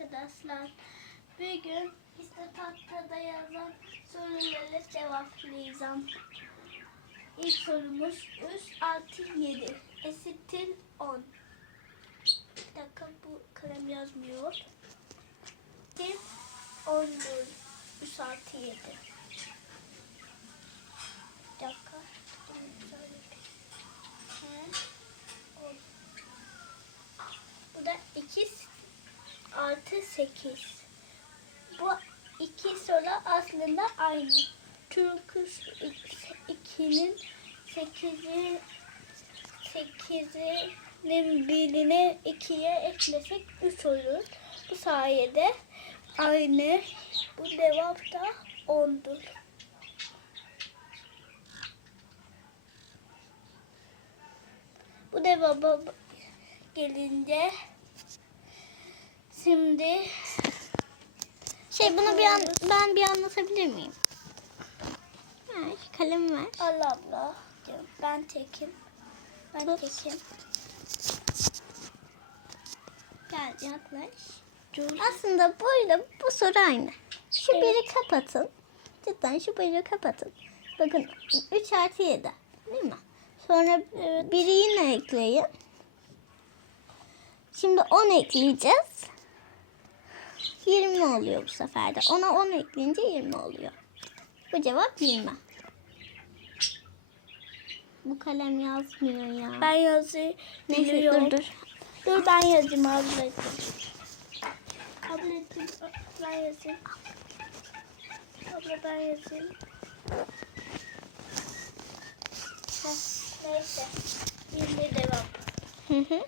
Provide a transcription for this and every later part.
arkadaşlar. Bugün işte tahtada yazan soruları cevaplayacağım. İlk sorumuz 3 artı 7 eşittir 10. Bir dakika bu kalem yazmıyor. Bir 10 3 artı 7. Bir dakika. Dur, şöyle bir- He, on. Bu da 2 artı 8. Bu iki soru aslında aynı. Çünkü 2'nin 8'i 8'inin birine 2'ye eklesek 3 olur. Bu sayede aynı. Bu cevap da 10'dur. Bu cevaba gelince şimdi Şey bunu bir an, ben bir anlatabilir miyim? Ver, kalem ver. Allah Allah diyorum. Ben tekim. Ben Tut. tekim. Gel yaklaş. Aslında böyle bu soru aynı. Şu Evet. biri kapatın. Cidden şu biri kapatın. Bakın 3 artı 7 değil mi? Sonra biri yine ekleyin. Şimdi 10 ekleyeceğiz. 20 oluyor bu sefer de. Ona 10 ekleyince 20 oluyor. Bu cevap 20. Bu kalem yazmıyor ya. Ben yazı Neyse dur dur. Dur ben yazayım ablacığım. Ablacığım ben yazayım. Abla ben yazayım. Heh, Neyse. Şimdi devam. Hı hı.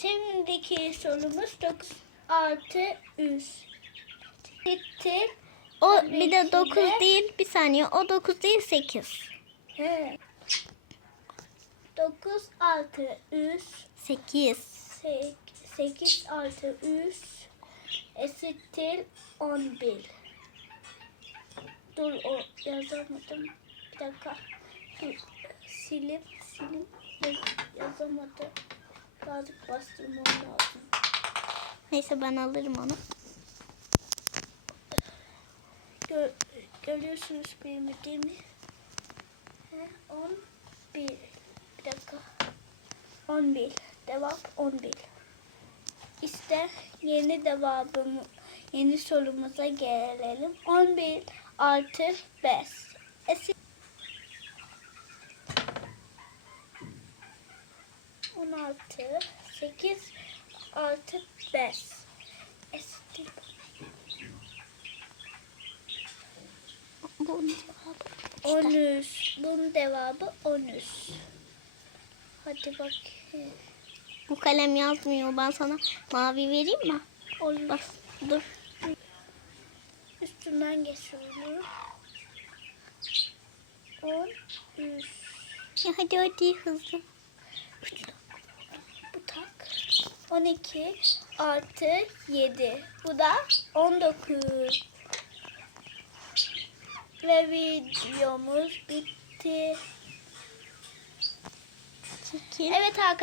Şimdiki sorumuz 9 artı 3. Bitti. O bir de ki 9 de- değil bir saniye. O 9 değil 8. He. 9 artı 3 8. 8 artı 3 eşittir 11. Dur o yazamadım. Bir dakika. Silip silip yaz- yazamadım. Birazcık bastırmam lazım. Neyse ben alırım onu. Gör, görüyorsunuz benim He, 11. Bir dakika. 11. Devam 11. İşte yeni devamımı, yeni sorumuza gelelim. 11 artı 5. Eşit 16 8 artı 5 eşittir Bunun cevabı. 13. Bunun cevabı 13. Hadi bakayım. Bu kalem yazmıyor. Ben sana mavi vereyim mi? Olur. Bak dur. Üstünden geçiyorum. 13. Ya hadi hadi hızlı. Bu tak. 12 artı 7. Bu da 19. Ve videomuz bitti. 8. Evet arkadaşlar.